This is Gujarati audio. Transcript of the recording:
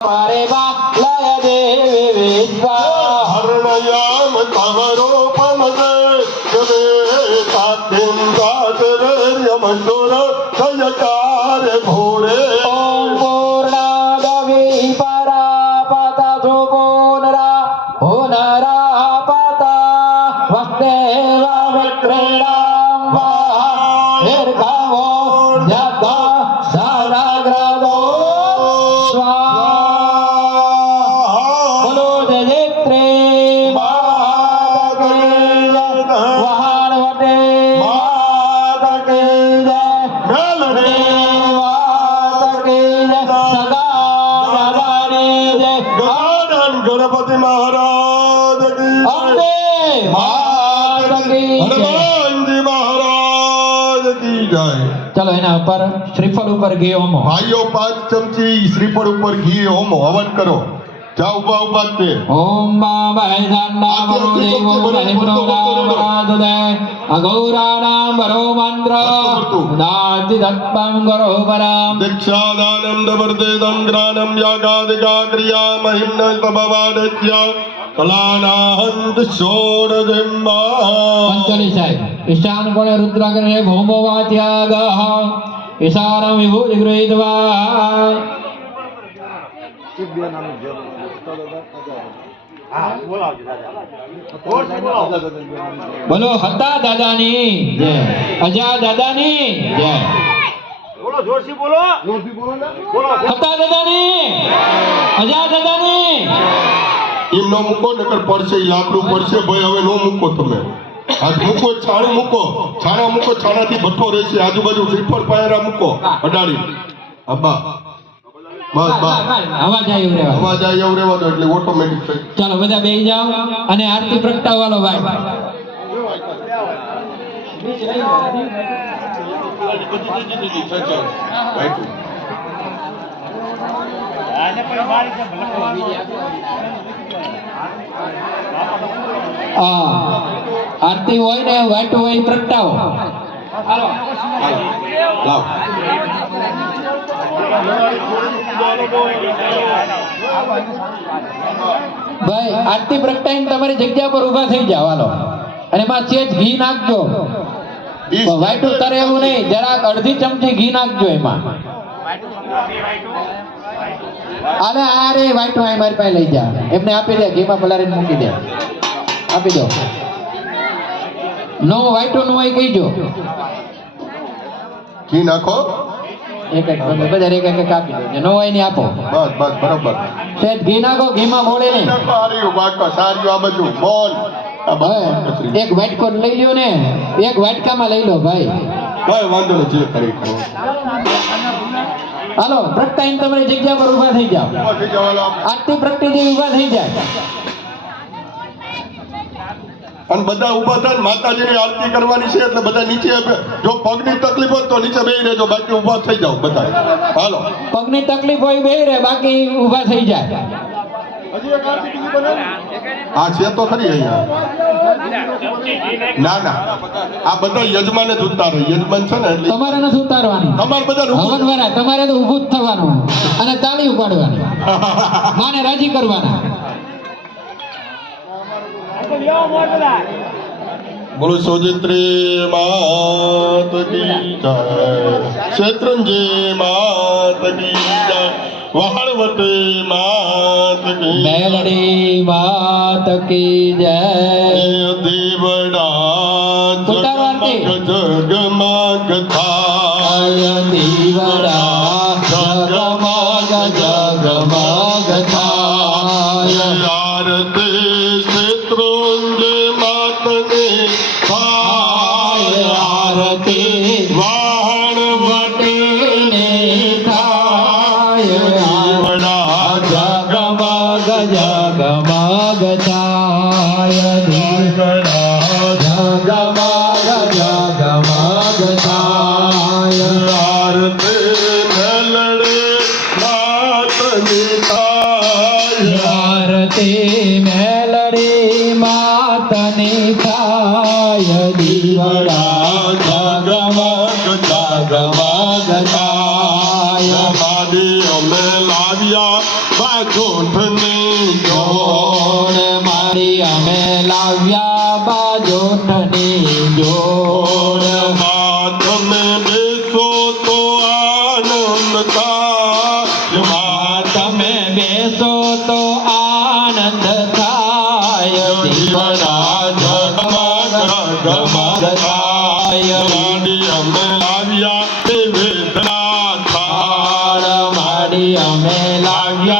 हरे लय देवी विश्वा हरणयाम तवरोपमदे जवे तात्तिंदातरर्यमसुर जयकार भोरे ओम पूर्णादवि परापता सुपुनरा पुनरापता वस्तेव विक्रीडां वा दीर्घवो जगो सदाग्रदो स्वाहा बोलो जयत्रे माता की जय वहाणवटे माता की जय मेलडे माता की जय सदा दादानी जय गार्डन गणपति महाराज की जय अम्बे माता की जय हनुमान जी महाराज की जय चलो एना ऊपर श्रीफल ऊपर घी होमो भाइयों 5 चमची श्रीफળ ઉપર ઘી હોમો હવન કરો જા ઉભા ઉભા તે ओम बाबाय दाननामो देवो महिमनो नामराधुदे अगौराणां वरो मंत्र नाति दत्तं गरो परां दीक्षादानं दवर्देदं ग्रानं यागादिगा क्रिया महिम्न सभवादस्य कलानाहंत शोरजम्मा पंचली साहेब ईशान कोणे रुद्राग्रहे भौमो वात्यागः ईशानं विभूति गृहीत्वा बोलो हता दादानी जय अजा दादानी जय बोलो जोर से बोलो बोलो हता दादानी अजा दादानी એમનો મૂકો નકર પડશે ઈ લાકડું પડશે ભાઈ હવે નો મૂકો તમે આજ મૂકો છાણું મૂકો છાણાથી ભઠ્ઠો રહેશે આજુબાજુ શ્રીફળ પાયરા મૂકો અડાડી અબ્બા બસ બસ અવાજ આવ્યો રે અવાજ આ એવું રહેવાનો એટલે ઓટોમેટિક થઈ ચાલો બધા બેસી જાઓ અને આરતી પ્રગટાવવાનો ભાઈ આને પણ મારી છે ભલકો આરતી હોય ને વાટો હોય પ્રગટાવો હાલો લાવ ભાઈ આરતી પ્રગટાઈને તમારી જગ્યા પર ઊભા થઈ જાવ હાલો અને એમાં સેજ ઘી નાખજો વાટું તરે એવું નહીં જરાક અડધી ચમચી ઘી નાખજો એમાં અરે આ રે વાટું આ મારી પાસે લઈ જા એમને આપી દે ઘીમાં પલાળીને મૂકી દે આપી દો નો વાટું નું હોય કહીજો ઘી નાખો એક એક બધા એક એક આપી દો નો હોય ને આપો બસ બસ બરોબર સેજ ઘી નાખો ઘીમાં મોડે નહીં સારી વાટકો સારી આ બાજુ બોલ એક વાટકો લઈ લ્યો ને એક વાટકામાં લઈ લો ભાઈ કઈ વાંધો નથી જે કરી કરો હાલો પ્રગટાઈને તમારી જગ્યા પર ઊભા થઈ જાઓ આરતી પ્રગટી જેવી ઊભા થઈ જાય અને બધા ઊભા થાય માતાજીની આરતી કરવાની છે એટલે બધા નીચે જો પગની તકલીફ હોય તો નીચે બેહી રહેજો બાકી ઊભા થઈ જાઓ બધા હાલો પગની તકલીફ હોય બેહી રહે બાકી ઊભા થઈ જાય આ છે તો ખરી અહીંયા ના ના આ બધા યજમાને જ ઉતારે યજમાન છે ને એટલે તમારે નથી ઉતારવાનું તમારે બધા હવન વાળા તમારે તો ઊભું જ થવાનું અને તાળી ઉપાડવાની માને રાજી કરવાના બોલો સોજિત્રી માત કી જય શેત્રુંજય માત કી જય વહાણવટી માત કી મેલડી માત કી જય દીવડા ઉતારવાથી. જગમગ થાય દીવડા જગમગ જગમગ થાય આરતી શેત્રુંજય માતની થાય આરતી વહાણવટી થાય જગમગ જગમગ થાય જગમગ જગમગ થાય આરતી મેલડી માતની થાય દીવડા જગમગ જગમગ થાય અમે લાવ્યા બાજોઠની જોડ મારી અમે લાવ્યા બાજોઠની જોડ તમે બેસો તો આનંદ થાય તમે બેસો તો આનંદ થાય દીવડા જગમગ થાય અમે લાવ્યા તે વેદના થાય માડી અમે લાવ્યા